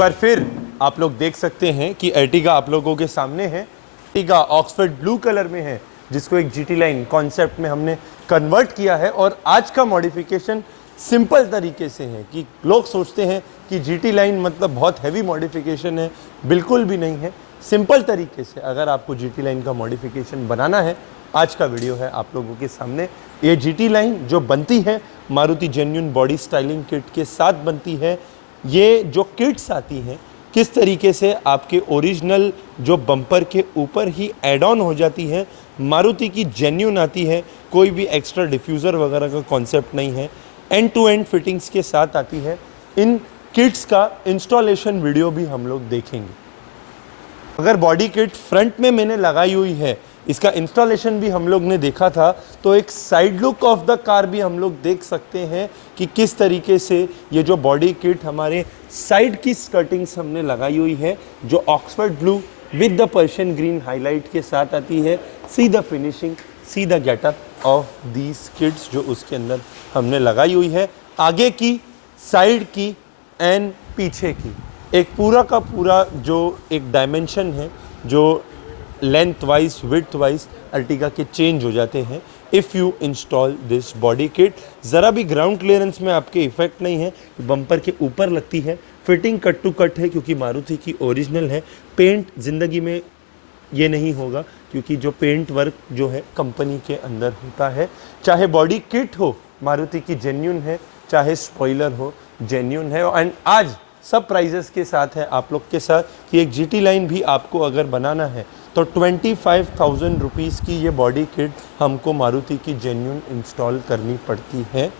बार फिर आप लोग देख सकते हैं कि अर्टिगा आप लोगों के सामने है। अर्टिगा ऑक्सफोर्ड ब्लू कलर में है, जिसको एक जीटी लाइन कॉन्सेप्ट में हमने कन्वर्ट किया है। और आज का मॉडिफिकेशन सिंपल तरीके से है कि लोग सोचते हैं कि जीटी लाइन मतलब बहुत हैवी मॉडिफिकेशन है, बिल्कुल भी नहीं है। सिंपल तरीके से अगर आपको जीटी लाइन का मॉडिफिकेशन बनाना है, आज का वीडियो है आप लोगों के सामने। ये जीटी लाइन जो बनती है Maruti genuine body styling kit के साथ बनती है। ये जो किट्स आती हैं किस तरीके से आपके ओरिजिनल जो बम्पर के ऊपर ही एड ऑन हो जाती है, मारुति की जेन्युइन आती है, कोई भी एक्स्ट्रा डिफ्यूज़र वगैरह का कॉन्सेप्ट नहीं है, एंड टू एंड फिटिंग्स के साथ आती है। इन किट्स का इंस्टॉलेशन वीडियो भी हम लोग देखेंगे। अगर बॉडी किट फ्रंट में मैंने लगाई हुई है, इसका इंस्टॉलेशन भी हम लोग ने देखा था, तो एक side look of the car भी हम लोग देख सकते हैं कि किस तरीके से ये जो बॉडी किट हमारे साइड की स्कर्टिंग्स हमने लगाई हुई है, जो Oxford blue with the Persian green highlight के साथ आती है। See the finishing, see the getup of these kits जो उसके अंदर हमने लगाई हुई है। आगे की, साइड की एंड पीछे की एक पूरा का पूरा जो एक डायमेंशन है, जो length wise width wise Ertiga के चेंज हो जाते हैं if you install this body kit. ज़रा भी ग्राउंड क्लियरेंस में आपके इफेक्ट नहीं है, बम्पर के ऊपर लगती है। फिटिंग कट टू कट है क्योंकि मारुति की ओरिजिनल है। पेंट ज़िंदगी में ये नहीं होगा क्योंकि जो पेंट वर्क जो है कंपनी के अंदर होता है। चाहे बॉडी किट हो मारुति की जेन्युइन है, चाहे स्पॉइलर हो जेन्युइन है। एंड आज सब प्राइजेस के साथ है आप लोग के साथ कि एक जीटी लाइन भी आपको अगर बनाना है तो 25,000 रुपीज़ की ये बॉडी किट हमको मारुति की जेन्युइन इंस्टॉल करनी पड़ती है।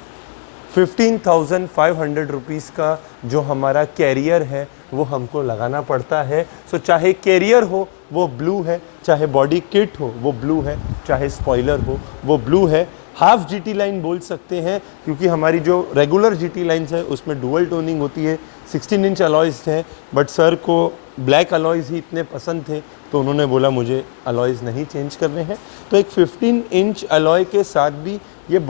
15,500 रुपीज़ का जो हमारा कैरियर है वो हमको लगाना पड़ता है। सो चाहे कैरियर हो वो ब्लू है, चाहे बॉडी किट हो वो ब्लू है, चाहे स्पॉइलर हो वो ब्लू है। हाफ जीटी लाइन बोल सकते हैं क्योंकि हमारी जो रेगुलर जीटी लाइन्स है उसमें डुअल टोनिंग होती है। 16 इंच अलॉयज़ हैं, बट सर को ब्लैक अलॉयज़ ही इतने पसंद थे तो उन्होंने बोला मुझे अलॉयज़ नहीं चेंज करने हैं। तो एक 15 इंच अलॉय के साथ भी ये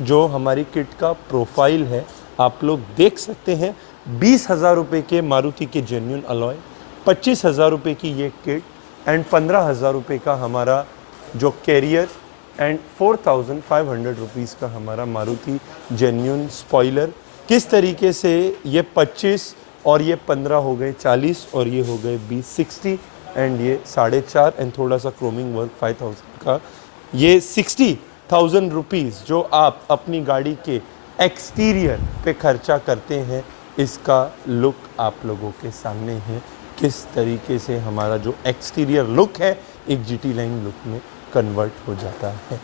जो हमारी किट का प्रोफाइल है आप लोग देख सकते हैं। 20,000 रुपये के मारुति के जेन्युइन अलॉय, 25,000 रुपये की ये किट एंड 15,000 रुपये का हमारा जो कैरियर एंड 4,500 रुपीज़ का हमारा मारुति जेन्युइन स्पॉइलर। किस तरीके से ये 25 और ये 15 हो गए 40 और ये हो गए 20 60 एंड ये 4.5 एंड थोड़ा सा क्रोमिंग वर्क 5,000 का। ये 60,000 रुपीज़ जो आप अपनी गाड़ी के एक्सटीरियर पे खर्चा करते हैं, इसका लुक आप लोगों के सामने है। किस तरीके से हमारा जो एक्सटीरियर लुक है एक जीटी लाइन लुक में कन्वर्ट हो जाता है।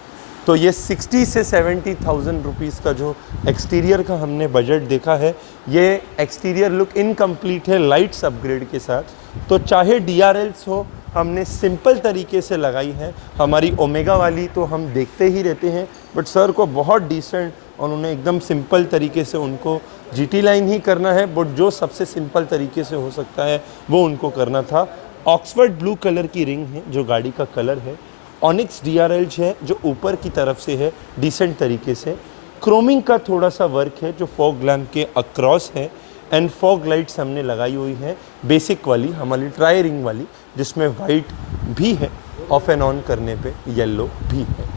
तो ये 60 से 70,000 रुपीज़ का जो एक्सटीरियर का हमने बजट देखा है, ये एक्सटीरियर लुक इनकम्प्लीट है लाइट्स अपग्रेड के साथ। तो चाहे DRLs हो, हमने सिंपल तरीके से लगाई है। हमारी ओमेगा वाली तो हम देखते ही रहते हैं, बट सर को बहुत डिसेंट और उन्हें एकदम सिंपल तरीके से उनको जीटी लाइन ही करना है, बट जो सबसे सिंपल तरीके से हो सकता है वो उनको करना था। ऑक्सफोर्ड ब्लू कलर की रिंग है जो गाड़ी का कलर है। ऑनिक्स DRL है जो ऊपर की तरफ से है डिसेंट तरीके से। क्रोमिंग का थोड़ा सा वर्क है जो फॉग लैम्प के अक्रॉस है एंड फॉग लाइट्स हमने लगाई हुई है बेसिक वाली, हमारी ट्राई रिंग वाली, जिसमें वाइट भी है, ऑफ एंड ऑन करने पे येलो भी है।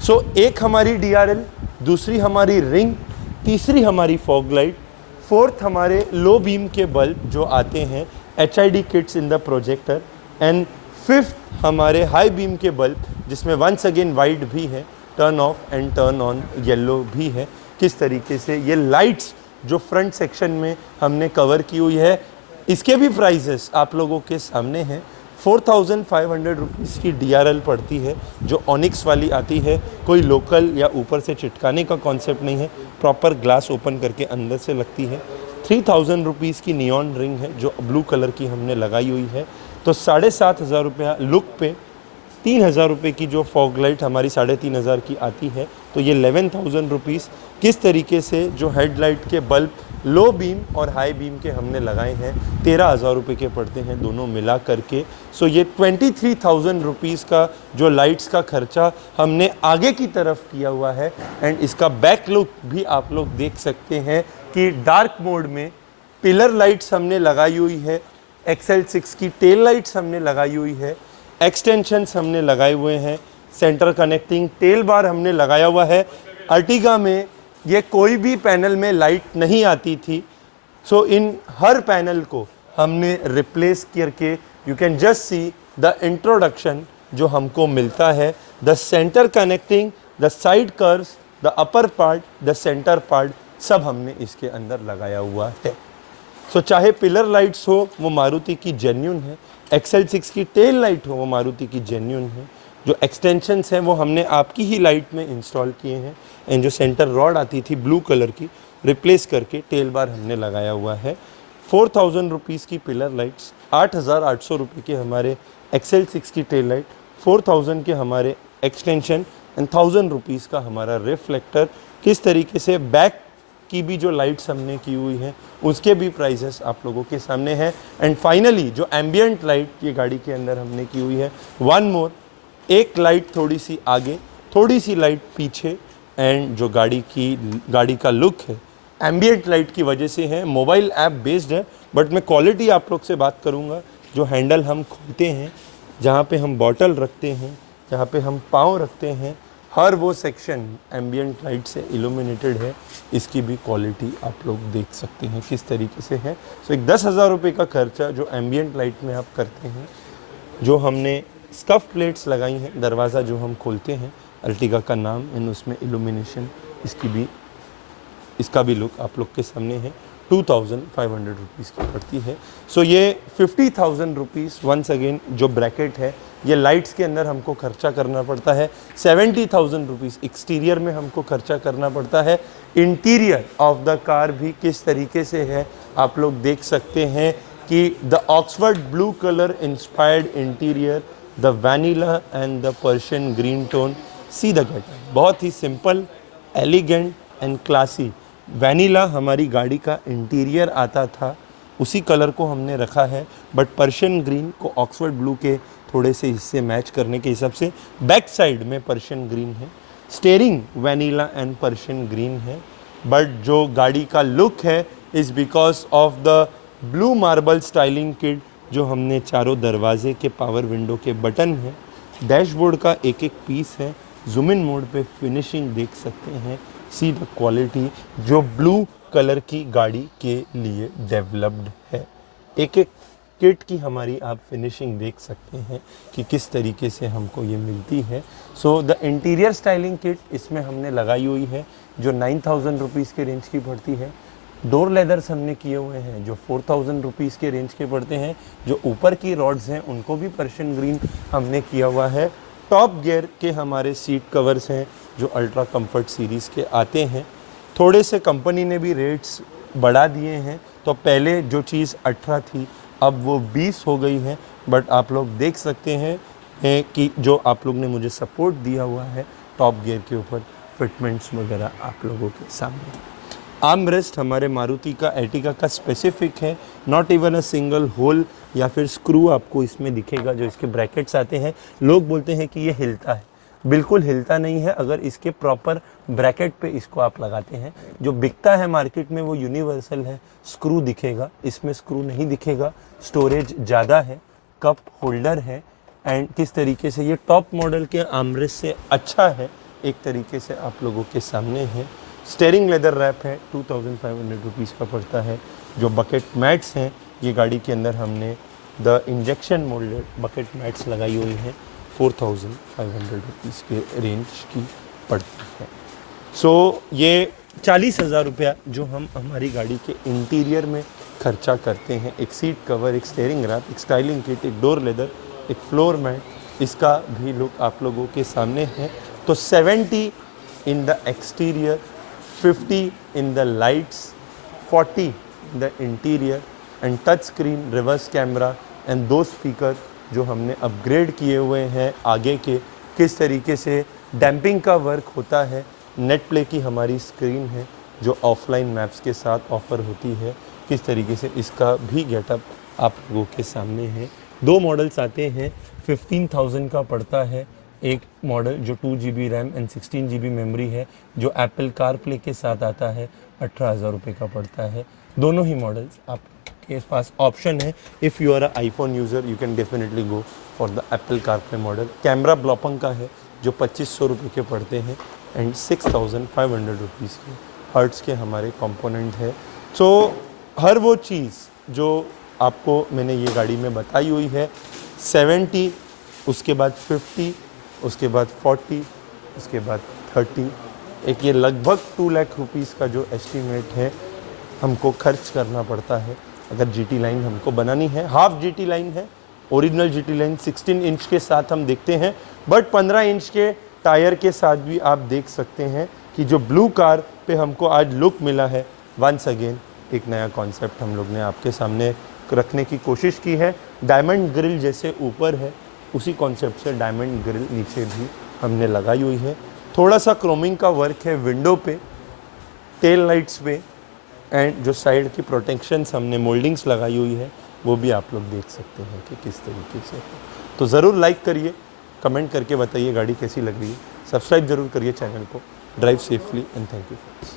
सो एक हमारी DRL, दूसरी हमारी रिंग, तीसरी हमारी फॉग लाइट, फोर्थ हमारे लो बीम के बल्ब जो आते हैं HID kits in the projector, and fifth हमारे हाई बीम के बल्ब जिसमें वंस अगेन वाइट भी है, turn off and turn on yellow भी है। किस तरीके से ये लाइट्स जो फ्रंट सेक्शन में हमने कवर की हुई है, इसके भी प्राइजेस आप लोगों के सामने हैं। 4,500 रुपीज़ की DRL पड़ती है जो ऑनिक्स वाली आती है। कोई लोकल या ऊपर से चिटकाने का कॉन्सेप्ट नहीं है, प्रॉपर ग्लास ओपन करके अंदर से लगती है। 3,000 रुपीज़ की नियॉन रिंग है जो ब्लू कलर की हमने लगाई हुई है। तो 7,500 रुपया लुक पे, 3,000 रुपये की जो फॉग लाइट हमारी 3,500 की आती है, तो ये 11,000 रुपीज़। किस तरीके से जो हेडलाइट के बल्ब लो बीम और हाई बीम के हमने लगाए हैं 13,000 रुपये के पड़ते हैं दोनों मिला करके। सो ये 23,000 रुपीज़ का जो लाइट्स का खर्चा हमने आगे की तरफ किया हुआ है। एंड इसका बैक लुक भी आप लोग देख सकते हैं कि डार्क मोड में पिलर लाइट्स हमने लगाई हुई है, XL6 की टेल लाइट्स हमने लगाई हुई है, एक्सटेंशंस हमने लगाए हुए हैं, सेंटर कनेक्टिंग टेल बार हमने लगाया हुआ है। अर्टिगा में ये कोई भी पैनल में लाइट नहीं आती थी, सो इन हर पैनल को हमने रिप्लेस करके you can just see the introduction जो हमको मिलता है, the centre connecting, the side curves, the upper part, the centre part, सब हमने इसके अंदर लगाया हुआ है। सो चाहे पिलर लाइट्स हो वो मारुति की जेन्युइन है, XL6 की टेल लाइट हो वो मारुति की जेन्युइन है, जो एक्सटेंशंस हैं वो हमने आपकी ही लाइट में इंस्टॉल किए हैं, एंड जो सेंटर रॉड आती थी ब्लू कलर की रिप्लेस करके टेल बार हमने लगाया हुआ है। 4000 रुपीज़ की पिलर लाइट्स, 8800 रुपये के हमारे XL6 की टेल लाइट, 4000 के हमारे एक्सटेंशन एंड 1000 रुपीज़ का हमारा रिफ्लेक्टर। किस तरीके से बैक की भी जो लाइट्स हमने की हुई हैं उसके भी प्राइसेस आप लोगों के सामने हैं। एंड फाइनली जो एम्बियंट लाइट ये गाड़ी के अंदर हमने की हुई है, वन मोर, एक लाइट थोड़ी सी आगे, थोड़ी सी लाइट पीछे, एंड जो गाड़ी का लुक है एम्बियंट लाइट की वजह से है। मोबाइल ऐप बेस्ड है, बट मैं क्वालिटी आप लोग से बात करूँगा। जो हैंडल हम खोलते हैं, जहाँ पे हम बॉटल रखते हैं, जहाँ पे हम पाँव रखते हैं, हर वो सेक्शन एम्बियंट लाइट से इल्यूमिनेटेड है। इसकी भी क्वालिटी आप लोग देख सकते हैं किस तरीके से है। सो एक 10,000 रुपये का खर्चा जो एम्बियंट लाइट में आप करते हैं, जो हमने स्कफ प्लेट्स लगाई हैं, दरवाज़ा जो हम खोलते हैं, अर्टिगा का नाम एंड उसमें इल्यूमिनेशन, इसका भी लुक आप लोग के सामने है। 2500 रुपीज़ की पड़ती है। सो ये 50,000 रुपीज़ वंस अगेन जो ब्रैकेट है ये लाइट्स के अंदर हमको खर्चा करना पड़ता है। 70,000 रुपीज़ एक्सटीरियर में हमको खर्चा करना पड़ता है। इंटीरियर ऑफ द कार भी किस तरीके से है आप लोग देख सकते हैं कि the Oxford blue colour inspired interior, the vanilla and the Persian green tone, see the getup, बहुत ही simple, elegant and classy. Vanilla हमारी गाड़ी का इंटीरियर आता था, उसी कलर को हमने रखा है, बट पर्शियन ग्रीन को ऑक्सफर्ड ब्लू के थोड़े से हिस्से मैच करने के हिसाब से बैक साइड में पर्शियन ग्रीन है। Steering vanilla and Persian green है, बट जो गाड़ी का लुक है is because of the blue marble styling kit जो हमने चारों दरवाजे के पावर विंडो के बटन है, डैशबोर्ड का एक एक पीस है। जूम इन मोड पे फिनिशिंग देख सकते हैं, सी द क्वालिटी जो ब्लू कलर की गाड़ी के लिए डेवलप्ड है। एक एक किट की हमारी आप फिनिशिंग देख सकते हैं कि किस तरीके से हमको ये मिलती है। So the interior styling kit इसमें हमने लगाई हुई है जो 9,000 रुपीज़ के रेंज की पड़ती है। डोर लेदर्स हमने किए हुए हैं जो 4,000 रुपीज़ के रेंज के पड़ते हैं। जो ऊपर की रॉड्स हैं उनको भी पर्शियन ग्रीन हमने किया हुआ है। टॉप गियर के हमारे सीट कवर्स हैं जो अल्ट्रा कंफर्ट सीरीज़ के आते हैं। थोड़े से कंपनी ने भी रेट्स बढ़ा दिए हैं, तो पहले जो चीज़ 18 थी अब वो 20 हो गई है। बट आप लोग देख सकते हैं कि जो आप लोग ने मुझे सपोर्ट दिया हुआ है टॉप गियर के ऊपर, फिटमेंट्स वगैरह आप लोगों के सामने। आर्म रेस्ट हमारे मारुति का एर्टिगा का स्पेसिफिक है, not even a single hole या फिर स्क्रू आपको इसमें दिखेगा। जो इसके ब्रैकेट्स आते हैं, लोग बोलते हैं कि ये हिलता है, बिल्कुल हिलता नहीं है अगर इसके प्रॉपर ब्रैकेट पे इसको आप लगाते हैं। जो बिकता है मार्केट में वो यूनिवर्सल है, स्क्रू दिखेगा, इसमें स्क्रू नहीं दिखेगा। स्टोरेज ज़्यादा है, कप होल्डर है, एंड किस तरीके से ये टॉप मॉडल के आर्मरेस्ट से अच्छा है एक तरीके से आप लोगों के सामने है। स्टीयरिंग लेदर रैप है, 2500 रुपीज़ का पड़ता है। जो बकेट मैट्स हैं ये गाड़ी के अंदर हमने the injection moulded bucket mats लगाई हुई हैं, 4,500 रुपीज़ के रेंज की पड़ती है। सो ये 40,000 रुपया जो हम हमारी गाड़ी के इंटीरियर में खर्चा करते हैं, एक सीट कवर, एक स्टीयरिंग रैप, एक स्टाइलिंग किट, एक डोर लेदर, एक फ्लोर मैट, इसका भी लुक आप लोगों के सामने है। तो 70 in the exterior, 50 in the lights, 40 in the interior and touch screen, reverse camera and दो स्पीकर जो हमने अपग्रेड किए हुए हैं आगे के। किस तरीके से डैम्पिंग का वर्क होता है। नेट प्ले की हमारी स्क्रीन है जो ऑफलाइन मैप्स के साथ ऑफ़र होती है। किस तरीके से इसका भी गेटअप आप लोगों के सामने है। दो मॉडल्स आते हैं, 15,000 का पड़ता है एक मॉडल जो 2 GB RAM and 16 GB memory है, जो एप्पल कारप्ले के साथ आता है, 18,000 रुपये का पड़ता है। दोनों ही मॉडल्स आपके पास ऑप्शन है। If you are a iPhone user you can definitely go for the Apple CarPlay model. Camera Blaupunkt का है जो 2500 रुपये के पड़ते हैं एंड 6,500 रुपीज़ के हर्ट्स के हमारे कंपोनेंट है। सो हर वो चीज़ जो आपको मैंने ये गाड़ी में बताई हुई है, 70, उसके बाद 50, उसके बाद 40, उसके बाद 30, एक ये लगभग 2 लाख रुपीज़ का जो एस्टीमेट है हमको खर्च करना पड़ता है अगर GT लाइन हमको बनानी है। हाफ GT लाइन है, ओरिजिनल GT लाइन 16 इंच के साथ हम देखते हैं, बट 15 इंच के टायर के साथ भी आप देख सकते हैं कि जो ब्लू कार पे हमको आज लुक मिला है, वंस अगेन एक नया कॉन्सेप्ट हम लोग ने आपके सामने रखने की कोशिश की है। डायमंड ग्रिल जैसे ऊपर है, उसी कॉन्सेप्ट से डायमंड ग्रिल नीचे भी हमने लगाई हुई है। थोड़ा सा क्रोमिंग का वर्क है विंडो पे, टेल लाइट्स पे, एंड जो साइड की प्रोटेक्शंस हमने मोल्डिंग्स लगाई हुई है वो भी आप लोग देख सकते हैं कि किस तरीके से। तो ज़रूर लाइक करिए, कमेंट करके बताइए गाड़ी कैसी लग रही है, सब्सक्राइब जरूर करिए चैनल को। Drive safely and thank you friends.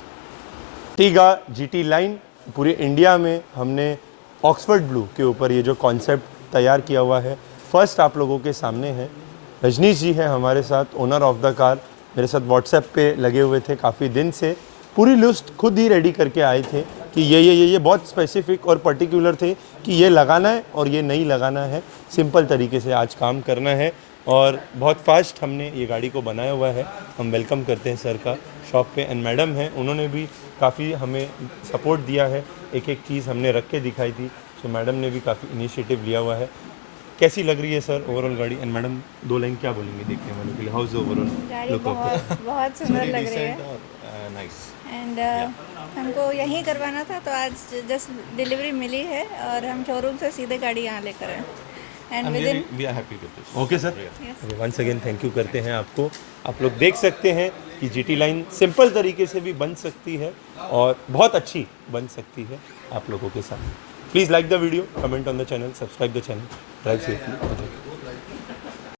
Tiago GT line पूरे इंडिया में हमने ऑक्सफर्ड ब्लू के ऊपर ये जो कॉन्सेप्ट तैयार किया हुआ है, फर्स्ट आप लोगों के सामने है। रजनीश जी हैं हमारे साथ, ओनर ऑफ द कार, मेरे साथ व्हाट्सएप पे लगे हुए थे काफ़ी दिन से। पूरी लिस्ट खुद ही रेडी करके आए थे कि ये बहुत स्पेसिफिक और पर्टिकुलर थे कि ये लगाना है और ये नहीं लगाना है। सिंपल तरीके से आज काम करना है और बहुत फास्ट हमने ये गाड़ी को बनाया हुआ है। हम वेलकम करते हैं सर का शॉप पे। एंड मैडम हैं, उन्होंने भी काफ़ी हमें सपोर्ट दिया है, एक एक चीज़ हमने रख के दिखाई थी। सो मैडम ने भी काफ़ी इनिशिएटिव लिया हुआ है। कैसी लग रही है सर ओवरऑल गाड़ी? एंड मैडम 2 लाइन क्या बोलेंगे देखने वालों के लिए? हाउ इज ओवरऑल गाड़ी लुक ऑफ? बहुत सुंदर लग रही है नाइस। एंड हमको यहीं करवाना था, तो आज जस्ट डिलीवरी मिली है और हम शोरूम से सीधे गाड़ी यहाँ लेकर आए and with in we are happy with this. Okay sir, once again thank you करते हैं आपको। आप लोग देख सकते हैं कि GT लाइन सिंपल तरीके से भी बन सकती है और बहुत अच्छी बन सकती है आप लोगों के साथ। Please like the video, comment on the channel, subscribe the channel, drive safely.